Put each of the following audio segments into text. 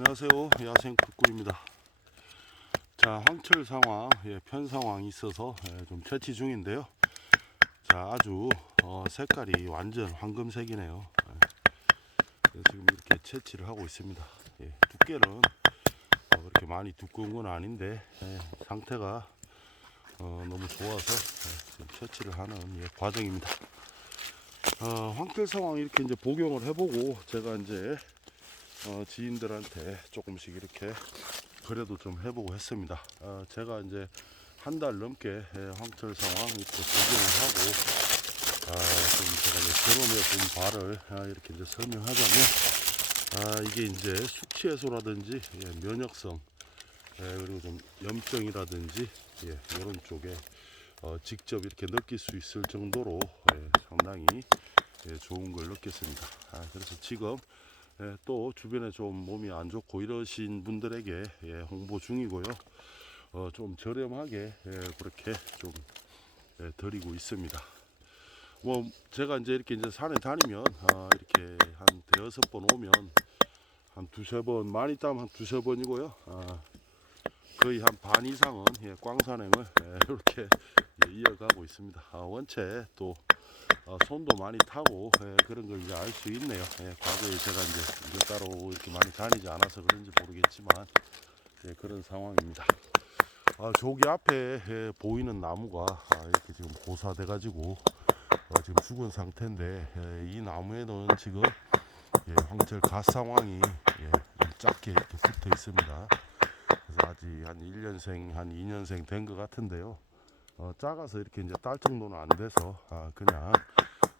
안녕하세요. 야생 굿꿀입니다. 자, 황철 상황, 예, 편 상황이 있어서 예, 좀 채취 중인데요. 자, 아주 어, 색깔이 완전 황금색이네요. 예. 지금 이렇게 채취를 하고 있습니다. 예, 두께는 어, 그렇게 많이 두꺼운 건 아닌데 예, 상태가 어, 너무 좋아서 예, 채취를 하는 예, 과정입니다. 어, 황철 상황 이렇게 이제 복용을 해보고 제가 이제 어, 지인들한테 조금씩 이렇게 거래도 좀 해보고 했습니다. 어, 제가 이제 한 달 넘게 예, 황철 상황 이렇게 적용을 하고 아, 좀 제가 이제 경험해 본 바를 아, 이렇게 이제 설명하자면 아, 이게 이제 숙취 해소라든지 예, 면역성 예, 그리고 좀 염증이라든지 예, 이런 쪽에 어, 직접 이렇게 느낄 수 있을 정도로 예, 상당히 예, 좋은 걸 느꼈습니다. 아, 그래서 지금 예, 또 주변에 좀 몸이 안 좋고 이러신 분들에게 예, 홍보 중이고요. 어, 좀 저렴하게 예, 그렇게 좀 예, 드리고 있습니다. 뭐 제가 이제 이렇게 이제 산에 다니면 아, 이렇게 한 대여섯 번 오면 한 두세 번 많이 따면 한 두세 번이고요. 아, 거의 한 반 이상은 예, 꽝산행을 예, 이렇게 예, 이어가고 있습니다. 아, 원체 또 어, 손도 많이 타고 예, 그런 걸 이제 알 수 있네요. 예, 과거에 제가 이제 따로 이렇게 많이 다니지 않아서 그런지 모르겠지만 예, 그런 상황입니다. 아, 저기 앞에 예, 보이는 나무가 아, 이렇게 지금 고사돼 가지고 어, 지금 죽은 상태인데 예, 이 나무에는 지금 예, 황철 갓 상황이 예, 좀 작게 이렇게 붙어 있습니다. 그래서 아직 한 1년생, 한 2년생 된 것 같은데요. 어, 작아서 이렇게 이제 딸 정도는 안 돼서 아, 그냥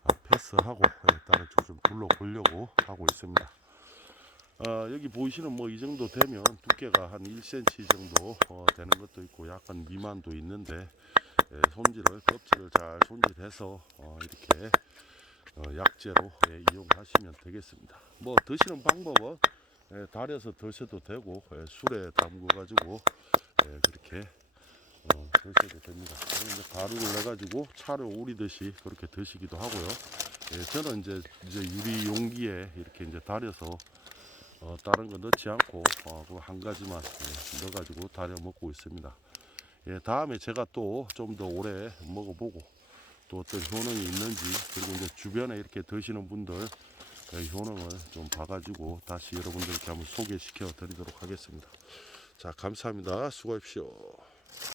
아, 패스하고 쪽좀 둘러보려고 하고 있습니다. 어, 여기 보이시는 뭐 이 정도 되면 두께가 한 1cm 정도 어, 되는 것도 있고 약간 미만도 있는데 예, 손질을 껍질을 잘 손질해서 어, 이렇게 어, 약재로 예, 이용하시면 되겠습니다. 뭐 드시는 방법은 예, 달여서 드셔도 되고 예, 술에 담궈 가지고 예, 그렇게 어, 드셔도 됩니다. 이제 가루를 내 가지고 차를 우리듯이 그렇게 드시기도 하고요. 예, 저는 이제 이제 유리 용기에 이렇게 이제 달여서 어, 다른 거 넣지 않고 어, 그한 가지만 예, 넣어가지고 달여 먹고 있습니다. 예, 다음에 제가 또 좀 더 오래 먹어보고 또 어떤 효능이 있는지 그리고 이제 주변에 이렇게 드시는 분들 예, 효능을 좀 봐가지고 다시 여러분들께 한번 소개시켜 드리도록 하겠습니다. 자, 감사합니다. 수고하십시오.